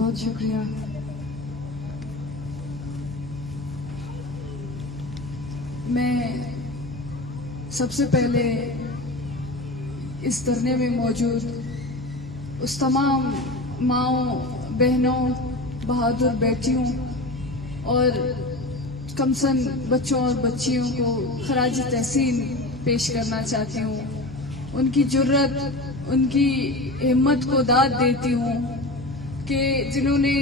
بہت شکریہ. میں سب سے پہلے اس دھرنے میں موجود اس تمام ماؤں، بہنوں، بہادر بیٹیوں اور کمسن بچوں اور بچیوں کو خراج تحسین پیش کرنا چاہتی ہوں. ان کی جرت، ان کی ہمت کو داد دیتی ہوں کہ جنہوں نے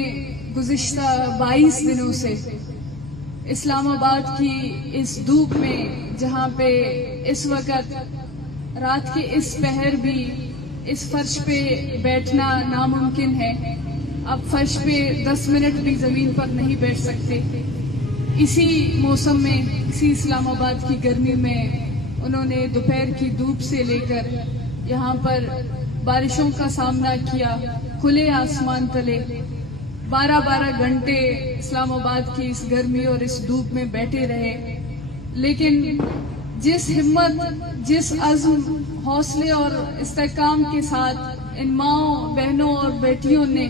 گزشتہ 22 دنوں سے اسلام آباد کی اس دھوپ میں، جہاں پہ اس وقت رات کے اس پہر بھی اس فرش پہ بیٹھنا ناممکن ہے، اب فرش پہ 10 منٹ بھی زمین پر نہیں بیٹھ سکتے، اسی موسم میں، اسی اسلام آباد کی گرمی میں انہوں نے دوپہر کی دھوپ سے لے کر یہاں پر بارشوں کا سامنا کیا، کھلے آسمان تلے 12 گھنٹے اسلام آباد کی اس گرمی اور اس دھوپ میں بیٹھے رہے. لیکن جس ہمت، جس عزم، حوصلے اور استحکام کے ساتھ ان ماؤں، بہنوں اور بیٹیوں نے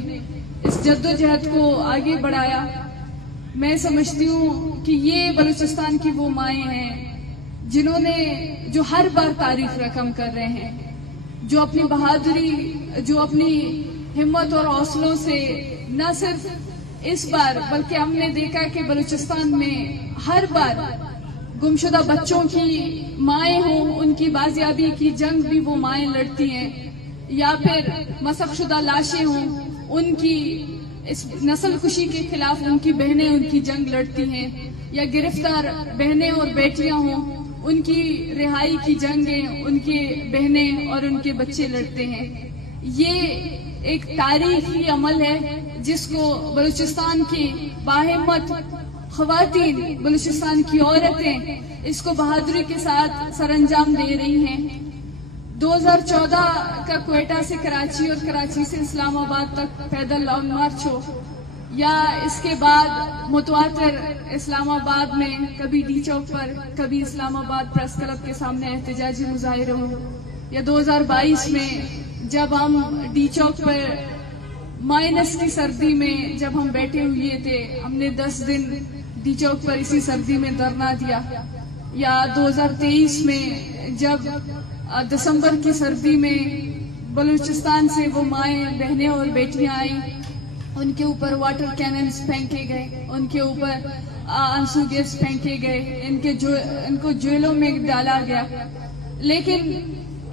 اس جدوجہد کو آگے بڑھایا، میں سمجھتی ہوں کہ یہ بلوچستان کی وہ مائیں ہیں جنہوں نے، جو ہر بار تاریخ رقم کر رہے ہیں، جو اپنی بہادری، جو اپنی ہمت اور حوصلوں سے نہ صرف اس بار بلکہ ہم نے دیکھا کہ بلوچستان میں ہر بار گمشدہ بچوں کی مائیں ہوں، ان کی بازیابی کی جنگ بھی وہ مائیں لڑتی ہیں، یا پھر مسخ شدہ لاشیں ہوں، ان کی اس نسل کشی کے خلاف ان کی بہنیں ان کی جنگ لڑتی ہیں، یا گرفتار بہنیں اور بیٹیاں ہوں، ان کی رہائی کی جنگیں ان کے بہنیں اور ان کے بچے لڑتے ہیں. یہ ایک تاریخی عمل ہے جس کو بلوچستان کی باہمت خواتین، بلوچستان کی عورتیں اس کو بہادری کے ساتھ سر انجام دے رہی ہیں. 2014 کا کوئٹہ سے کراچی اور کراچی سے اسلام آباد تک پیدل لانگ مارچ ہو، یا اس کے بعد متواتر اسلام آباد میں کبھی ڈی چوک پر، کبھی اسلام آباد پریس کلب کے سامنے احتجاجی مظاہرے ہوں، یا 2022 میں جب ہم ڈی چوک پر مائنس کی سردی میں جب ہم بیٹھے ہوئے تھے، ہم نے 10 دن ڈی چوک پر اسی سردی میں دھرنا دیا، یا 2023 میں جب دسمبر کی سردی میں بلوچستان سے وہ مائیں، بہنیں اور بیٹیاں آئیں، ان کے اوپر واٹر کیننز پھینکے گئے، ان کے اوپر آنسو گیس پھینکے گئے، ان کو جیلوں میں ڈالا گیا. لیکن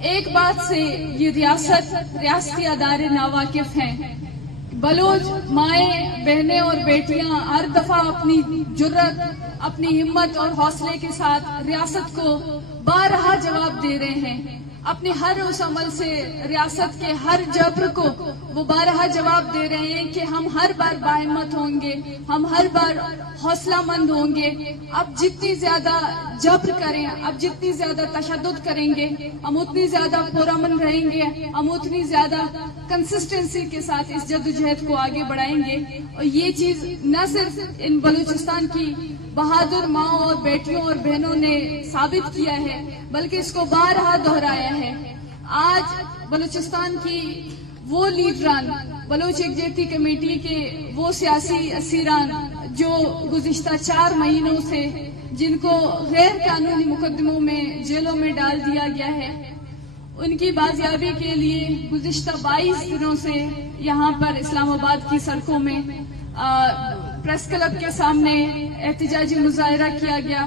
ایک بات سے یہ ریاستی ادارے ناواقف ہیں، بلوچ مائیں، بہنیں اور بیٹیاں ہر دفعہ اپنی جرت، اپنی ہمت اور حوصلے کے ساتھ ریاست کو بارہا جواب دے رہے ہیں. اپنے ہر اس عمل سے ریاست کے ہر جبر کو وہ بارہا جواب دے رہے ہیں کہ ہم ہر بار باہمت ہوں گے، ہم ہر بار حوصلہ مند ہوں گے. اب جتنی زیادہ جبر کریں، اب جتنی زیادہ تشدد کریں گے، ہم اتنی زیادہ پرامن رہیں گے، ہم اتنی زیادہ کنسسٹنسی کے ساتھ اس جدوجہد کو آگے بڑھائیں گے. اور یہ چیز نہ صرف ان بلوچستان کی بہادر ماؤں اور بیٹیوں اور بہنوں نے ثابت کیا ہے، بلکہ اس کو بارہا دہرایا ہے. آج بلوچستان کی وہ لیڈران، بلوچ یکجہتی کمیٹی کے وہ سیاسی اسیران جو گزشتہ 4 مہینوں سے جن کو غیر قانونی مقدموں میں جیلوں میں ڈال دیا گیا ہے، ان کی بازیابی کے لیے گزشتہ 22 دنوں سے یہاں پر اسلام آباد کی سڑکوں میں پریس کلب کے سامنے احتجاجی مظاہرہ کیا گیا.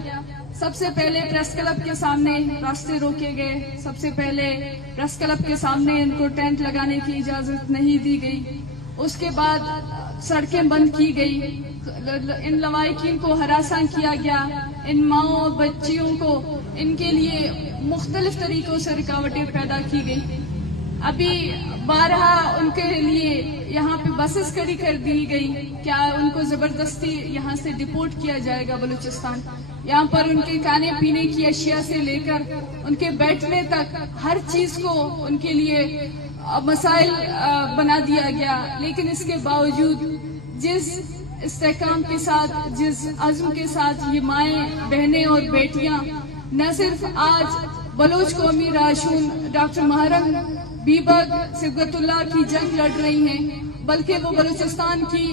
سب سے پہلے پریس کلب کے سامنے راستے روکے گئے، سب سے پہلے پریس کلب کے سامنے ان کو ٹینٹ لگانے کی اجازت نہیں دی گئی، اس کے بعد سڑکیں بند کی گئی، ان لواحقین کو ہراساں کیا گیا، ان ماؤں اور بچیوں کو ان کے لیے مختلف طریقوں سے رکاوٹیں پیدا کی گئی. ابھی بارہا ان کے لیے یہاں پہ بسز کھڑی کر دی گئی، کیا ان کو زبردستی یہاں سے ڈپورٹ کیا جائے گا بلوچستان. یہاں پر ان کے کھانے پینے کی اشیاء سے لے کر ان کے بیٹھنے تک ہر چیز کو ان کے لیے مسائل بنا دیا گیا. لیکن اس کے باوجود جس استحکام کے ساتھ، جس عزم کے ساتھ یہ مائیں، بہنیں اور بیٹیاں نہ صرف آج بلوچ قومی راشون ڈاکٹر محرم بیبک صبغت اللہ کی جنگ لڑ رہی ہیں، بلکہ وہ بلوچستان کی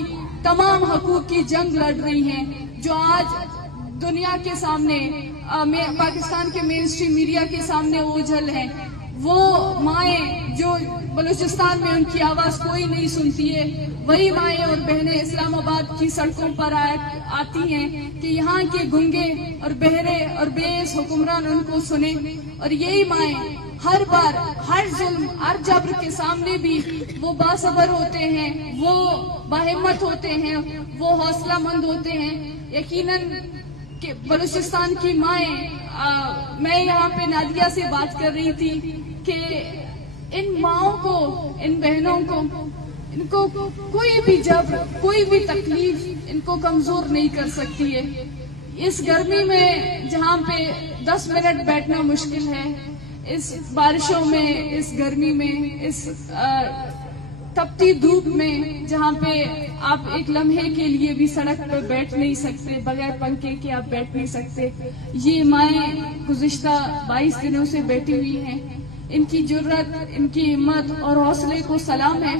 تمام حقوق کی جنگ لڑ رہی ہیں، جو آج دنیا کے سامنے پاکستان کے مین اسٹریم میڈیا کے سامنے اوجھل ہیں۔ وہ مائیں جو بلوچستان میں ان کی آواز کوئی نہیں سنتی ہے، وہی مائیں اور بہنیں اسلام آباد کی سڑکوں پر آتی ہیں کہ یہاں کے گنگے اور بہرے اور بےس حکمران ان کو سنیں، اور یہی مائیں ہر بار ہر ظلم ہر جبر کے سامنے بھی وہ باصبر ہوتے ہیں، وہ باہمت ہوتے ہیں، وہ حوصلہ مند ہوتے ہیں۔ یقیناً کہ بلوچستان کی مائیں، میں یہاں پہ نادیہ سے بات کر رہی تھی کہ ان ماؤں کو، ان بہنوں کو، ان کو کوئی بھی جبر، کوئی بھی تکلیف ان کو کمزور نہیں کر سکتی ہے۔ اس گرمی میں جہاں پہ 10 منٹ بیٹھنا مشکل ہے، اس بارشوں میں، اس گرمی میں، اس تپتی دھوپ میں جہاں پہ آپ ایک لمحے کے لیے بھی سڑک پہ بیٹھ نہیں سکتے، بغیر پنکھے کے آپ بیٹھ نہیں سکتے، یہ مائیں گزشتہ 22 دنوں سے بیٹھی ہوئی ہیں۔ ان کی جرت، ان کی ہمت اور حوصلے کو سلام ہے،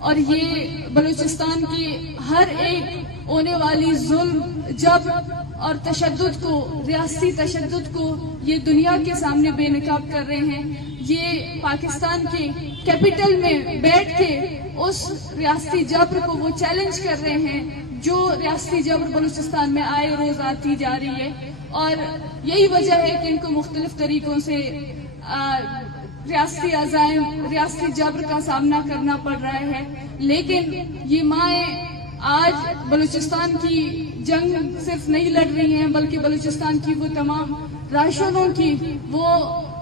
اور یہ بلوچستان کی ہر ایک ہونے والی ظلم، جبر اور تشدد کو، ریاستی تشدد کو یہ دنیا کے سامنے بے نقاب کر رہے ہیں۔ یہ پاکستان کے کیپٹل میں بیٹھ کے اس ریاستی جبر کو وہ چیلنج کر رہے ہیں جو ریاستی جبر بلوچستان میں آئے روز آتی جا رہی ہے، اور یہی وجہ ہے کہ ان کو مختلف طریقوں سے ریاستی عزائم، ریاستی جبر کا سامنا کرنا پڑ رہا ہے۔ لیکن یہ مائیں آج بلوچستان کی جنگ صرف نہیں لڑ رہی ہیں، بلکہ بلوچستان کی وہ تمام راشنوں کی، وہ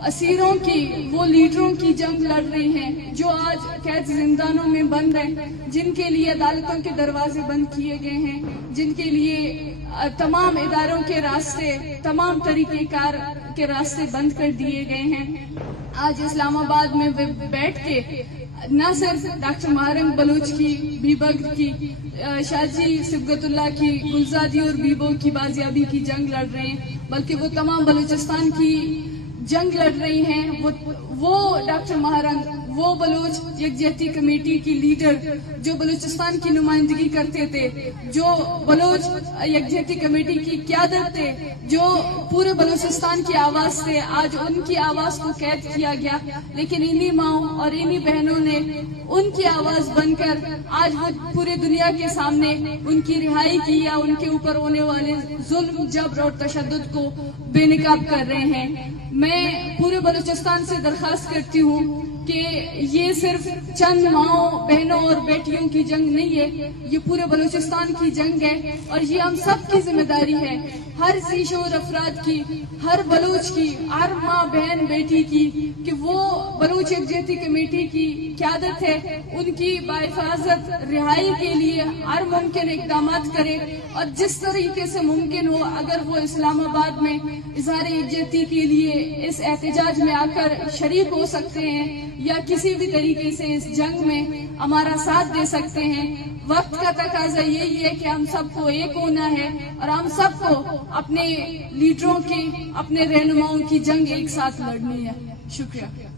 اسیروں کی، وہ لیڈروں کی جنگ لڑ رہی ہیں جو آج قید زندانوں میں بند ہیں، جن کے لیے عدالتوں کے دروازے بند کیے گئے ہیں، جن کے لیے تمام اداروں کے راستے، تمام طریقہ کار کے راستے بند کر دیے گئے ہیں۔ آج اسلام آباد میں بیٹھ کے نہ صرف ڈاکٹر محرم بلوچ کی، بیبگ کی، شاہ جی صبغت اللہ کی، گلزادی اور بیبو کی بازیابی کی جنگ لڑ رہے ہیں، بلکہ وہ تمام بلوچستان کی جنگ لڑ رہی ہیں۔ وہ ڈاکٹر محرم، وہ بلوچ یکجہتی کمیٹی کی لیڈر جو بلوچستان کی نمائندگی کرتے تھے، جو بلوچ یکجہتی کمیٹی کی قیادت تھے، جو پورے بلوچستان کی آواز تھے، آج ان کی آواز کو قید کیا گیا، لیکن انہی ماؤں اور انہی بہنوں نے ان کی آواز بن کر آج وہ پورے دنیا کے سامنے ان کی رہائی کی یا ان کے اوپر ہونے والے ظلم، جبر اور تشدد کو بے نقاب کر رہے ہیں۔ میں پورے بلوچستان سے درخواست کرتی ہوں کہ یہ صرف چند ماؤں، بہنوں اور بیٹیوں کی جنگ نہیں ہے، یہ پورے بلوچستان کی جنگ ہے، اور یہ ہم سب کی ذمہ داری ہے، ہر ذی شعور افراد کی، ہر بلوچ کی، ہر ماں، بہن، بیٹی کی، کہ وہ بلوچ یکجہتی کمیٹی کی قیادت ہے، ان کی باحفاظت رہائی کے لیے ہر ممکن اقدامات کرے، اور جس طریقے سے ممکن ہو، اگر وہ اسلام آباد میں اظہار یکجہتی کے لیے اس احتجاج میں آ کر شریک ہو سکتے ہیں یا کسی بھی طریقے سے اس جنگ میں ہمارا ساتھ دے سکتے ہیں۔ وقت کا تقاضا یہی ہے کہ ہم سب کو ایک ہونا ہے، اور ہم سب کو اپنے لیڈروں کی، اپنے رہنماؤں کی جنگ ایک ساتھ لڑنی ہے۔ شکریہ۔